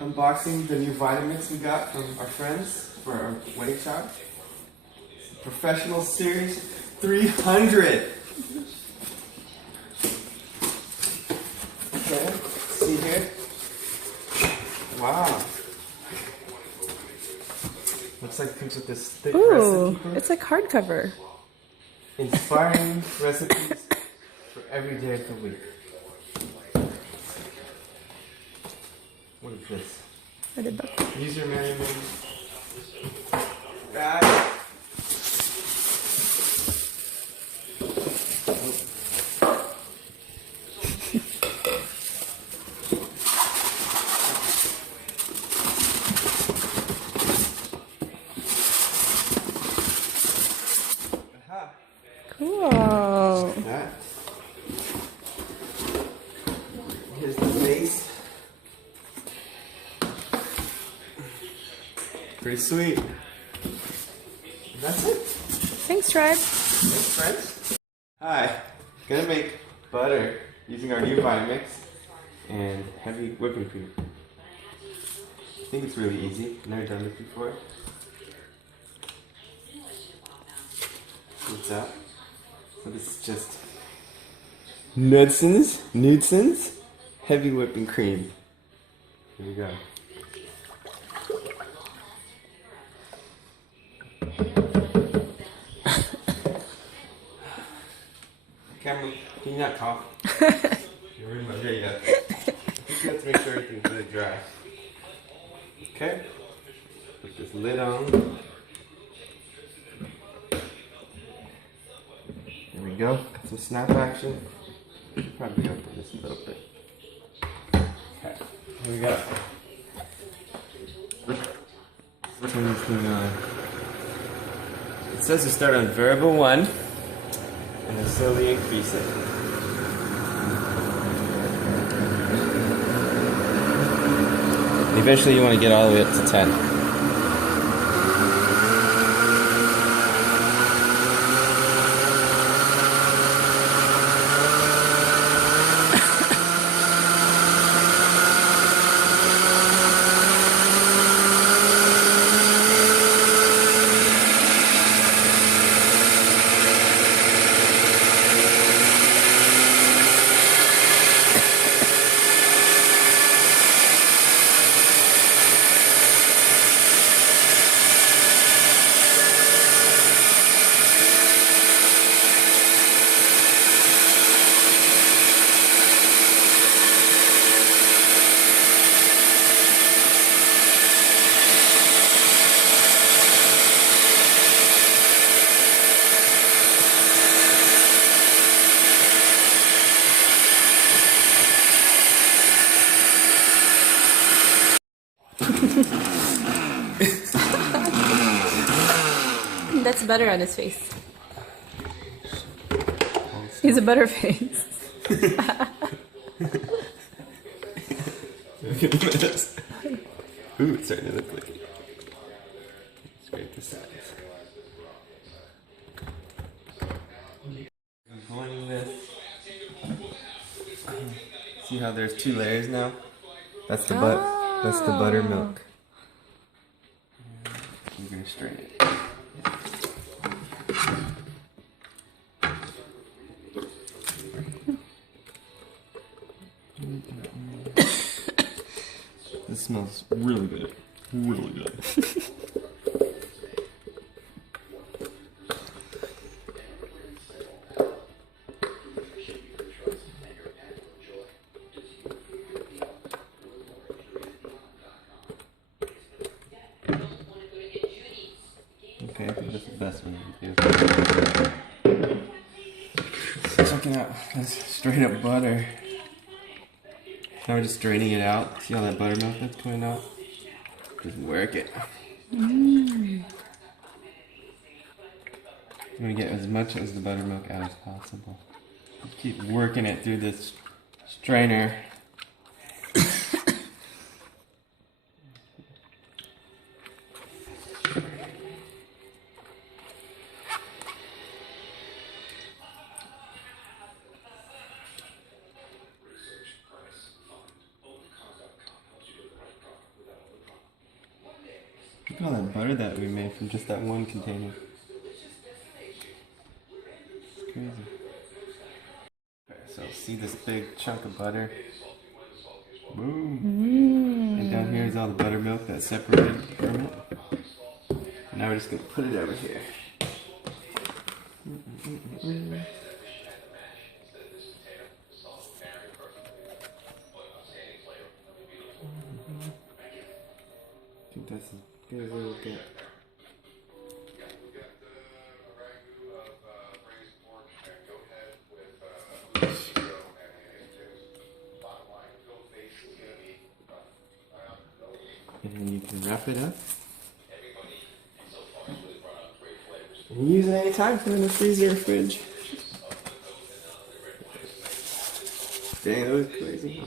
unboxing the new Vitamix we got from our friends for our wedding shop. Professional Series 300. Okay, see here. Wow. Looks like it comes with this thick Ooh, recipe book. it's like hardcover. Inspiring recipes for every day of the week. What is this? I did that. User manual. Right. Aha. Cool. That. Here's the base. Pretty sweet. And that's it. Thanks, Tribe. Thanks, friends. Hi. Gonna make butter using our new Vitamix and heavy whipping cream. I think it's really easy. Never done this before. What's up? So this is just Nudson's heavy whipping cream. Here we go. Cameron, can you not cough? You're in my ear yet. You have to make sure everything's really dry. Okay. Put this lid on. There we go. Got some snap action. Probably open this a little bit. Okay. Here we go. Turn this thing on. It says to start on variable 1 and then slowly increase it. Eventually you want to get all the way up to 10. That's butter on his face. He's a butterface. Ooh, it's starting to look like it. Scrape the sides. I'm blending this. See how there's 2 layers now? That's the that's the buttermilk. I'm gonna strain it. This smells really good. Really good. Okay, I think that's the best one you can do. So checking out this straight up butter. Now we're just draining it out. See all that buttermilk that's coming out? Just work it. I'm gonna get as much as the buttermilk out as possible. Keep working it through this strainer. Look at all that butter that we made from just that one container. It's crazy. Okay, so see this big chunk of butter? Boom. And down here is all the buttermilk that's separated from it. Now we're just gonna put it over here. I think that's as good as it'll get. And then you can wrap it up. And use it anytime, put it in the freezer or fridge. Dang, that was crazy.